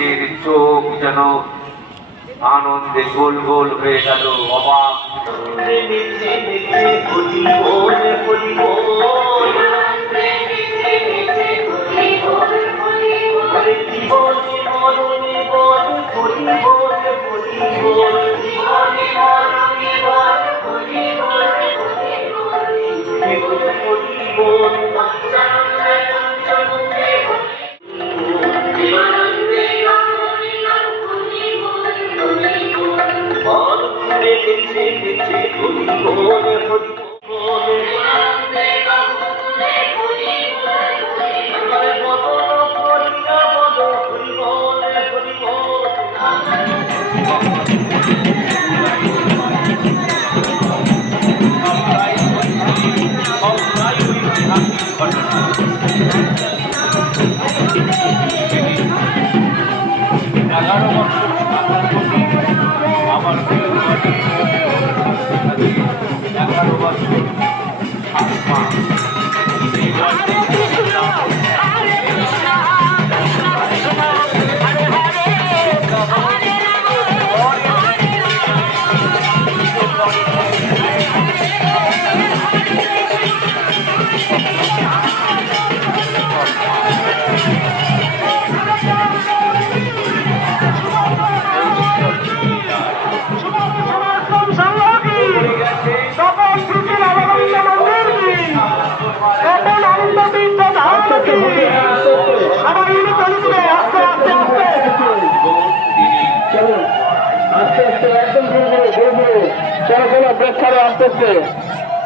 নিজের চোখ যেন আনন্দে গোল গোল হয়ে গেল, অবাক।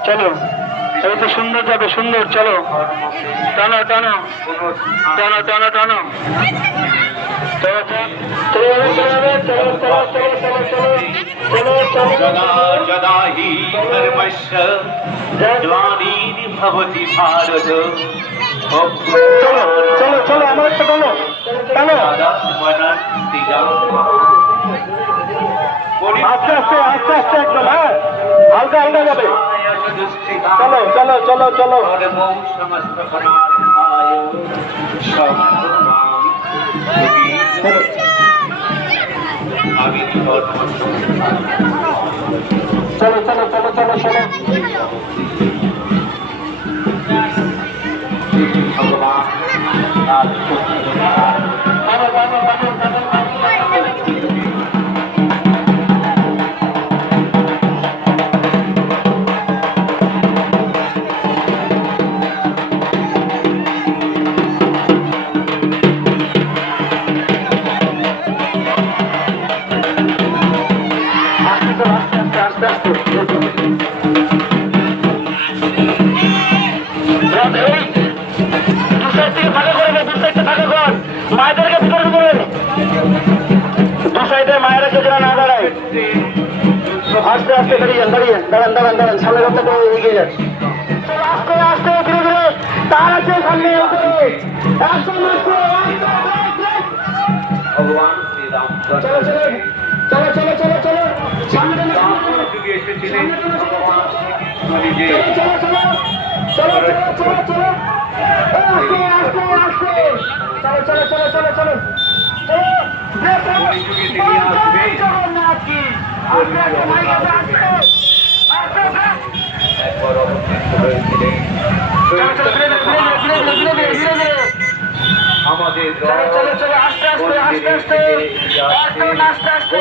চলো, এই তো সুন্দর যাবে, সুন্দর। চলো, টানো টানো টানো টানো টানো, যদা হি ধর্মস্য গ্লানির্ভবতি ভারত। চলো চলো চলো, আমার একটা টানো টানো, আস্তে আস্তে আস্তে আস্তে, একদম। হ্যাঁ, হালকা হালকা যাবে। চলো চলো চলো চলো, চলো চলো চলো চলো চলো। মায়েদেরকে ভিতরে করেন, দু সাইডে মায়েরা কেজরা না দাঁড়ায়। আস্তে আস্তে দাঁড়িয়ে দাঁড়িয়ে দাঁড়ান দাঁড়ান দাঁড়ান, সামনে রক্ত করে এগিয়ে যান। আস্তে আস্তে ধীরে ধীরে, তার আছে সামনে। ভগবান শ্রীরাম চলো চলো চলো চলো চলো চলো, সামনে এসেছিলেন ভগবান শ্রীকৃষ্ণ নিজে। চলো চলো চলো চলো চলো চলো, আস্তে আস্তে আস্তে, চলো চলো চলো চলো চলো চলো। আমাদের চলো চলো চলো, আস্তে আস্তে আস্তে আস্তে, আস্তে আস্তে।